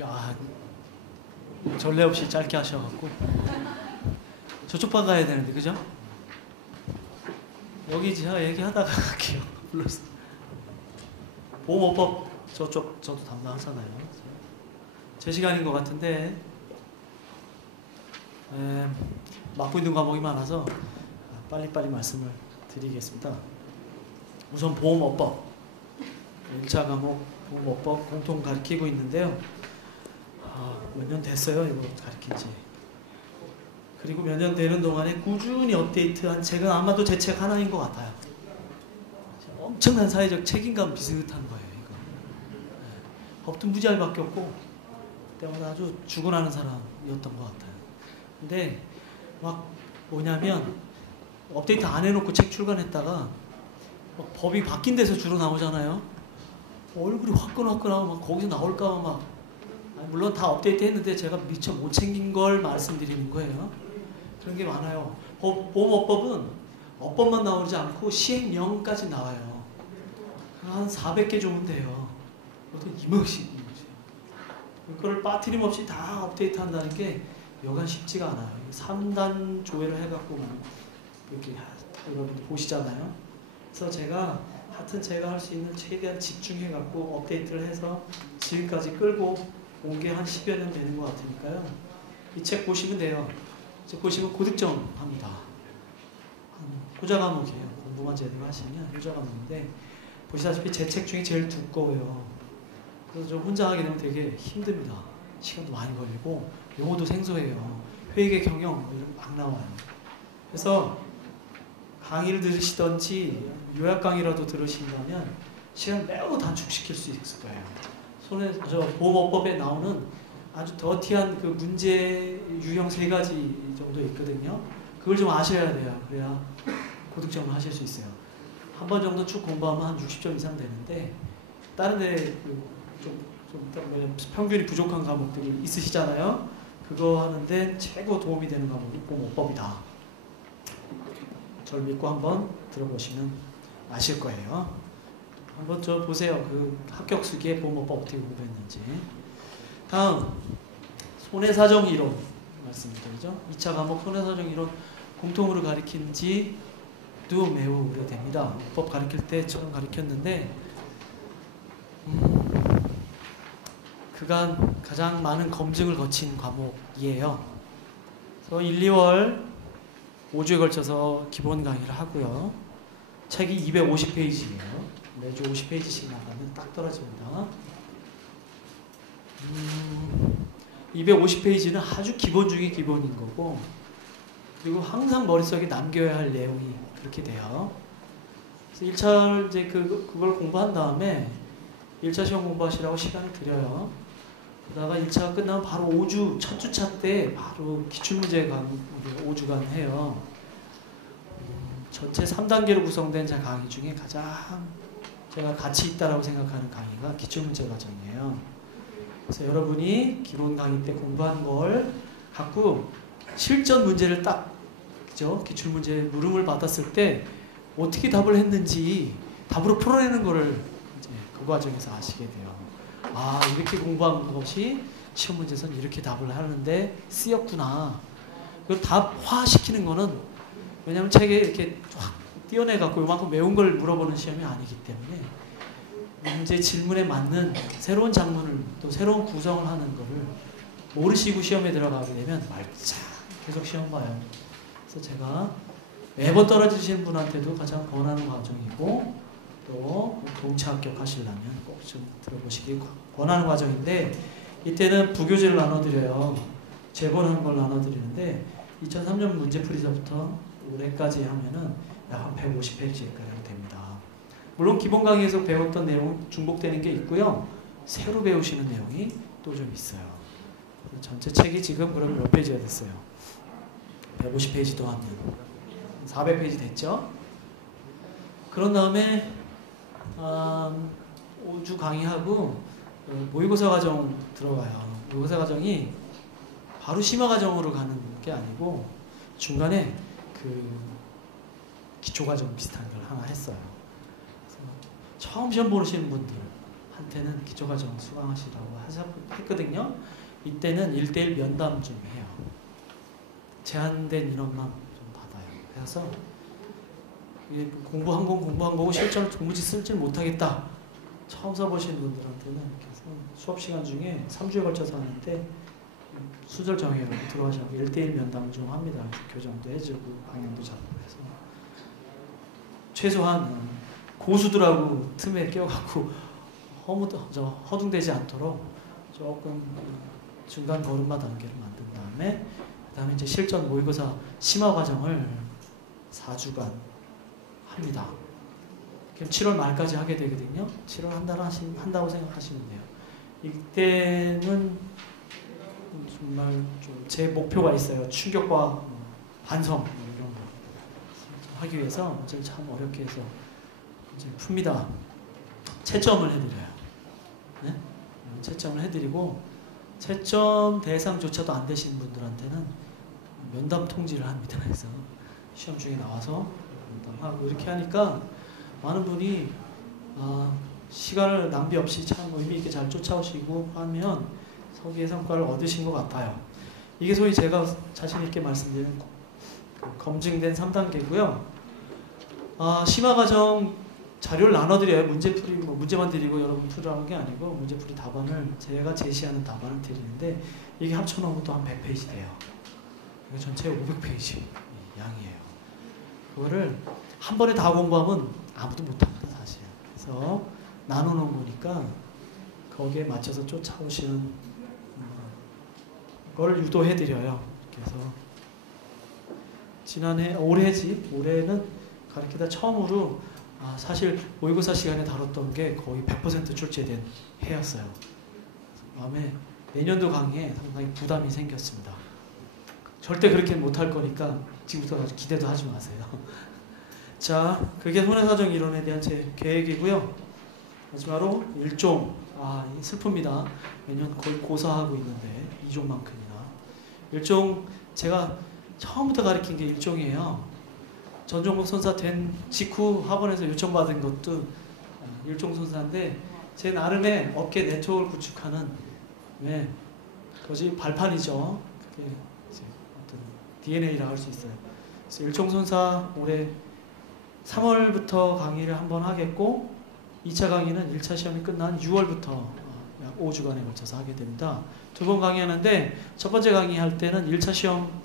야, 전례 없이 짧게 하셔갖고 저쪽 방 가야 되는데, 그죠? 여기 제가 얘기하다가 갈게요. 불렀어. 보험업법 저쪽 저도 담당하잖아요. 제 시간인 것 같은데 맡고 있는 과목이 많아서 빨리빨리 말씀을 드리겠습니다. 우선 보험업법 1차 과목 보험업법 공통 가르치고 있는데요. 몇 년 됐어요, 이거 가르친 지. 그리고 몇 년 되는 동안에 꾸준히 업데이트한 책은 아마도 제 책 하나인 것 같아요. 엄청난 사회적 책임감 비슷한 거예요, 이거. 법도 무지하게 바뀌었고 때마다 아주 죽어나는 사람이었던 것 같아요. 근데 막 뭐냐면 업데이트 안 해놓고 책 출간했다가 막 법이 바뀐 데서 주로 나오잖아요. 얼굴이 화끈화끈하고 막 거기서 나올까 막, 물론 다 업데이트 했는데 제가 미처 못 챙긴 걸 말씀드리는 거예요. 그런 게 많아요. 보험업법은 업법만 나오지 않고 시행령까지 나와요. 한 400개 정도 돼요. 그것도 이만씩. 그걸 빠트림 없이 다 업데이트 한다는 게 여간 쉽지가 않아요. 3단 조회를 해갖고 이렇게 여러분 보시잖아요. 그래서 제가 하여튼 제가 할 수 있는 최대한 집중해갖고 업데이트를 해서 지금까지 끌고 온 게 한 10여 년 되는 것 같으니까요. 이 책 보시면 돼요. 책 보시면 고득점 합니다. 효자 과목이에요. 공부만 제대로 하시면 효자 과목인데 보시다시피 제 책 중에 제일 두꺼워요. 그래서 저 혼자 하게 되면 되게 힘듭니다. 시간도 많이 걸리고 용어도 생소해요. 회계 경영 이런 거 막 나와요. 그래서 강의를 들으시던지 요약 강의라도 들으신다면 시간 매우 단축시킬 수 있을 거예요. 저 보험업법에 나오는 아주 더티한 그 문제 유형 3가지 정도 있거든요. 그걸 좀 아셔야 돼요. 그래야 고득점을 하실 수 있어요. 한 번 정도 쭉 공부하면 한 60점 이상 되는데 다른 데 좀 평균이 부족한 과목들이 있으시잖아요. 그거 하는데 최고 도움이 되는 과목이 보험업법이다. 저를 믿고 한번 들어보시면 아실 거예요. 한번 저 보세요. 그 합격수기에 보험업법 어떻게 공부했는지. 다음 손해사정 이론 말씀드리죠. 2차 과목 손해사정 이론 공통으로 가르친 지도 매우 오래됩니다. 법 가르칠 때 처음 가르쳤는데 그간 가장 많은 검증을 거친 과목이에요. 그래서 1, 2월 5주에 걸쳐서 기본 강의를 하고요. 책이 250페이지예요. 매주 50페이지씩 나가면 딱 떨어집니다. 250페이지는 아주 기본 중에 기본인 거고, 그리고 항상 머릿속에 남겨야 할 내용이 그렇게 돼요. 그래서 1차 이제 그걸 공부한 다음에 1차 시험 공부하시라고 시간을 드려요. 그러다가 1차가 끝나면 바로 5주, 첫 주차 때 바로 기출문제 강의 5주간 해요. 전체 3단계로 구성된 제 강의 중에 가장 제가 가치 있다라고 생각하는 강의가 기출문제 과정이에요. 그래서 여러분이 기본 강의 때 공부한 걸 갖고 실전 문제를 딱, 그죠? 기출문제 물음을 받았을 때 어떻게 답을 했는지 답으로 풀어내는 거를 이제 그 과정에서 아시게 돼요. 아, 이렇게 공부한 것이 시험 문제에서는 이렇게 답을 하는데 쓰였구나. 그 답화시키는 거는, 왜냐하면 책에 이렇게 확 띄어내갖고 요만큼 매운 걸 물어보는 시험이 아니기 때문에 문제 질문에 맞는 새로운 작문을 또 새로운 구성을 하는 거를 모르시고 시험에 들어가게 되면 말짱 계속 시험 봐요. 그래서 제가 매번 떨어지시는 분한테도 가장 권하는 과정이고, 또 동차 합격하시려면 꼭 좀 들어보시기 권하는 과정인데, 이때는 부교재를 나눠드려요. 재본하는 걸 나눠드리는데 2003년 문제풀이서부터 올해까지 하면은 약 한 150페이지가량 됩니다. 물론 기본 강의에서 배웠던 내용은 중복되는 게 있고요. 새로 배우시는 내용이 또 좀 있어요. 전체 책이 지금 그럼 몇 페이지가 됐어요? 150페이지 더 하면 400페이지 됐죠? 그런 다음에 5주 강의하고 모의고사 과정 들어가요. 모의고사 과정이 바로 심화 과정으로 가는 게 아니고 중간에 그 기초 과정 비슷한 걸 하나 했어요. 그래서 처음 시험 보시는 분들 한테는 기초과정 수강하시라고 했거든요. 이때는 1:1 면담 좀 해요. 제한된 인원만 좀 받아요. 그래서 공부한 거고 실전을 도무지 쓸지 못하겠다. 처음 써보시는 분들한테는 수업 시간 중에 3주에 걸쳐서 하는데 수절 정해놓고 들어가시고 1:1 면담 좀 합니다. 교정도 해주고 방향도 잡고 해서 최소한 고수들하고 틈에 끼어갖고 허둥대지 않도록 조금 중간 걸음마 단계를 만든 다음에 그 다음에 이제 실전 모의고사 심화 과정을 4주간 합니다. 그럼 7월 말까지 하게 되거든요. 7월 한 달 한다고 생각하시면 돼요. 이때는 정말 좀 제 목표가 있어요. 충격과 반성 이런 거 하기 위해서 문제를 참 어렵게 해서 이제 풉니다. 채점을 해드려요. 네? 채점을 해드리고 채점 대상조차도 안 되시는 분들한테는 면담 통지를 합니다. 그래서 시험 중에 나와서 면담하고 이렇게 하니까 많은 분이 시간을 낭비 없이 참 의미 있게 잘 쫓아오시고 하면 서기의 성과를 얻으신 것 같아요. 이게 소위 제가 자신 있게 말씀드리는 검증된 3단계고요. 심화과정 자료를 나눠드려요. 문제풀이 문제만 드리고 여러분 풀으라는 게 아니고 문제풀이 답안을 제가 제시하는 답안을 드리는데 이게 합쳐놓으면 또 한 100페이지 돼요. 이거 전체 500페이지 양이에요. 그거를 한 번에 다 공부하면 아무도 못합니다, 사실. 그래서 나눠놓은 거니까 거기에 맞춰서 쫓아오시는 걸 유도해드려요. 그래서 올해는 가르치다 처음으로 사실 모의고사 시간에 다뤘던 게 거의 100% 출제된 해였어요. 다음에 내년도 강의에 상당히 부담이 생겼습니다. 절대 그렇게 못할 거니까 지금부터 기대도 하지 마세요. 자, 그게 손해사정 이론에 대한 제 계획이고요. 마지막으로 일종, 슬픕니다. 매년 거의 고사하고 있는데 2종만큼이나. 일종 제가 처음부터 가르친 게 일종이에요. 전종목 선사 된 직후 학원에서 요청받은 것도 일종 선사인데 제 나름의 업계 네트워크를 구축하는 그것이 발판이죠. 그게 이제 어떤 DNA라 할 수 있어요. 그래서 일종 선사 올해 3월부터 강의를 한번 하겠고 2차 강의는 1차 시험이 끝난 6월부터 약 5주간에 걸쳐서 하게 됩니다. 2번 강의하는데 첫 번째 강의할 때는 1차 시험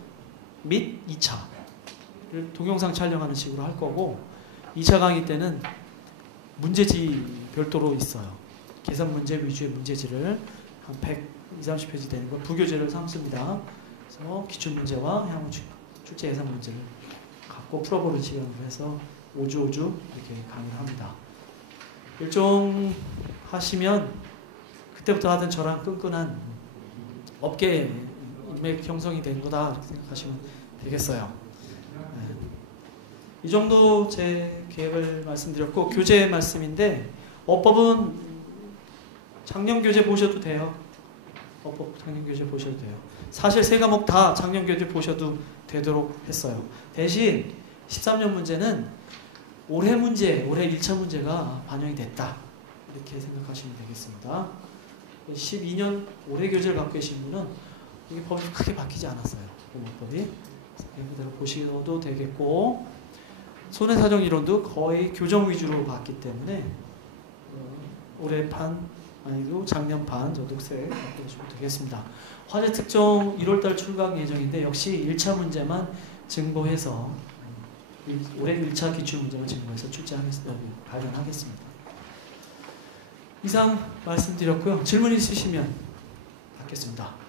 및 2차 동영상 촬영하는 식으로 할 거고 2차 강의 때는 문제지 별도로 있어요. 계산 문제 위주의 문제지를 한 120, 30페이지 되는 거 부교재를 삼습니다. 그래서 기출문제와 향후 출제 예상 문제를 갖고 풀어보는 시간으로 해서 5주 이렇게 강의를 합니다. 일종 하시면 그때부터 하던 저랑 끈끈한 업계 인맥 형성이 된 거다 이렇게 생각하시면 되겠어요. 이 정도 제 계획을 말씀드렸고 교재 말씀인데 어법은 작년 교재 보셔도 돼요. 어법 작년 교재 보셔도 돼요. 사실 세 과목 다 작년 교재 보셔도 되도록 했어요. 대신 13년 문제는 올해 1차 문제가 반영이 됐다. 이렇게 생각하시면 되겠습니다. 12년 올해 교재를 갖고 계신 분은 이게 법이 크게 바뀌지 않았어요. 법이. 그대로 보셔도 되겠고 손해사정 이론도 거의 교정 위주로 봤기 때문에 올해 판 아니고 작년 판 저독색 갖고 계시면 되겠습니다. 화재 특정 1월달 출강 예정인데 역시 1차 문제만 증보해서 올해 1차 기출문제만 증보해서 발견하겠습니다. 이상 말씀드렸고요. 질문 있으시면 받겠습니다.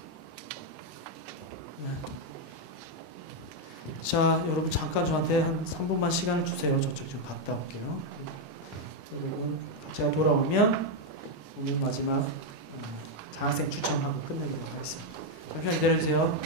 자, 여러분 잠깐 저한테 한 3분만 시간을 주세요. 저쪽 좀 갔다 올게요. 여러분 제가 돌아오면 오늘 마지막 장학생 추천하고 끝내도록 하겠습니다. 잠시만 기다려주세요.